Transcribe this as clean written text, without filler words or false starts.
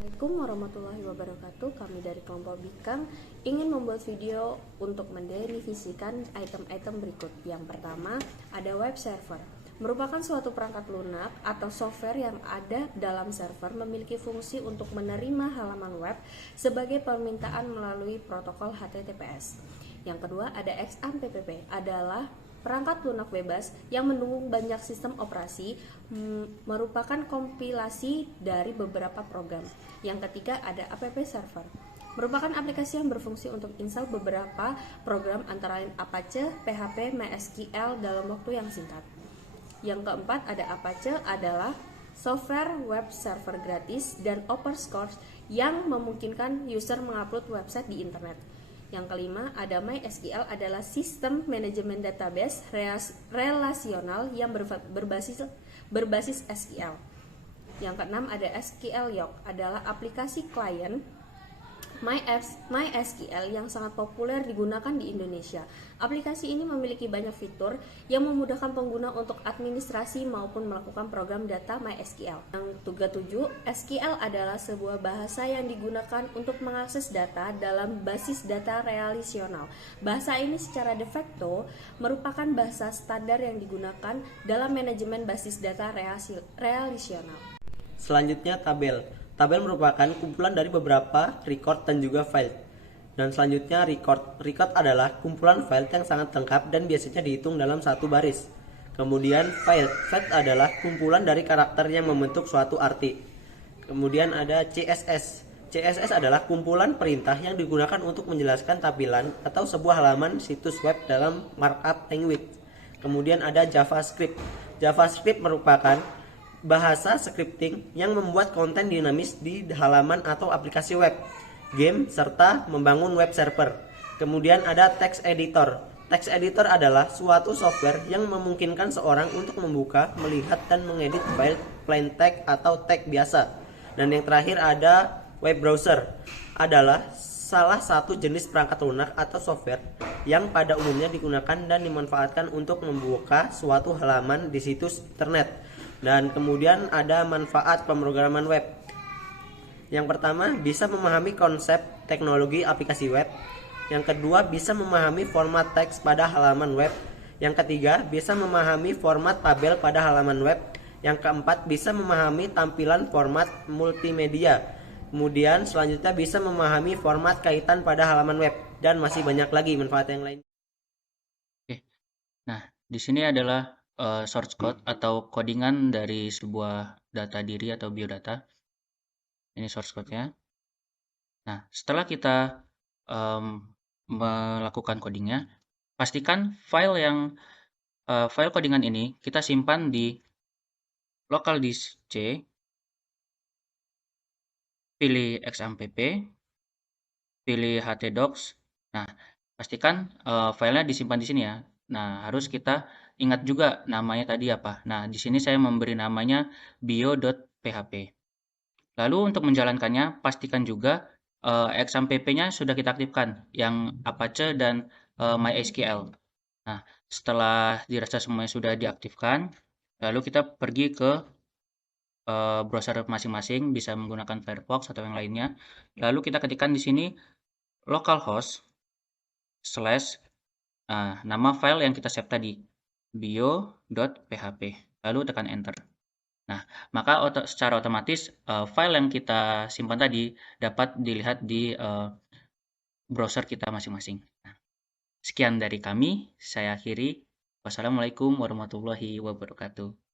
Assalamualaikum warahmatullahi wabarakatuh. Kami dari kelompok Bikang ingin membuat video untuk mendefinisikan item-item berikut. Yang pertama, ada web server. Merupakan suatu perangkat lunak atau software yang ada dalam server memiliki fungsi untuk menerima halaman web sebagai permintaan melalui protokol HTTPS. Yang kedua, ada XAMPP adalah perangkat lunak bebas yang mendukung banyak sistem operasi, merupakan kompilasi dari beberapa program. Yang ketiga ada app server, merupakan aplikasi yang berfungsi untuk install beberapa program antara lain Apache, PHP, MySQL dalam waktu yang singkat. Yang keempat ada Apache adalah software web server gratis dan open source yang memungkinkan user mengupload website di internet. Yang kelima, ada MySQL adalah sistem manajemen database relasional yang berbasis SQL. Yang keenam, ada SQL Yoke adalah aplikasi klien MySQL yang sangat populer digunakan di Indonesia. Aplikasi ini memiliki banyak fitur yang memudahkan pengguna untuk administrasi maupun melakukan program data MySQL. Yang ke-7, SQL adalah sebuah bahasa yang digunakan untuk mengakses data dalam basis data relasional. Bahasa ini secara de facto merupakan bahasa standar yang digunakan dalam manajemen basis data relasional. Selanjutnya tabel. Tabel merupakan kumpulan dari beberapa record dan juga file. Dan selanjutnya record. Record adalah kumpulan file yang sangat lengkap dan biasanya dihitung dalam satu baris. Kemudian file. File adalah kumpulan dari karakter yang membentuk suatu arti. Kemudian ada CSS. CSS adalah kumpulan perintah yang digunakan untuk menjelaskan tampilan atau sebuah halaman situs web dalam markup language. Kemudian ada JavaScript. JavaScript merupakan bahasa scripting yang membuat konten dinamis di halaman atau aplikasi web, game, serta membangun web server. Kemudian ada text editor. Text editor adalah suatu software yang memungkinkan seorang untuk membuka, melihat, dan mengedit file plain text atau teks biasa. Dan yang terakhir ada web browser. Adalah salah satu jenis perangkat lunak atau software yang pada umumnya digunakan dan dimanfaatkan untuk membuka suatu halaman di situs internet. Dan kemudian ada manfaat pemrograman web. Yang pertama, bisa memahami konsep teknologi aplikasi web. Yang kedua, bisa memahami format teks pada halaman web. Yang ketiga, bisa memahami format tabel pada halaman web. Yang keempat, bisa memahami tampilan format multimedia. Kemudian selanjutnya bisa memahami format kaitan pada halaman web, dan masih banyak lagi manfaat yang lain. Oke. Nah, di sini adalah source code atau codingan dari sebuah data diri atau biodata. Ini source code-nya. Nah, setelah kita melakukan codingnya, pastikan file codingan ini kita simpan di local disk C, pilih XAMPP, pilih htdocs. Nah, pastikan filenya disimpan di sini ya. Nah, harus kita ingat juga namanya tadi apa. Nah, di sini saya memberi namanya bio.php. Lalu untuk menjalankannya, pastikan juga XAMPP-nya sudah kita aktifkan, yang Apache dan MySQL. Nah, setelah dirasa semuanya sudah diaktifkan, lalu kita pergi ke browser masing-masing, bisa menggunakan Firefox atau yang lainnya. Lalu kita ketikkan di sini localhost slash nama file yang kita save tadi, bio.php. Lalu tekan enter. Nah, maka secara otomatis file yang kita simpan tadi dapat dilihat di browser kita masing-masing. Nah, sekian dari kami, saya akhiri. Wassalamualaikum warahmatullahi wabarakatuh.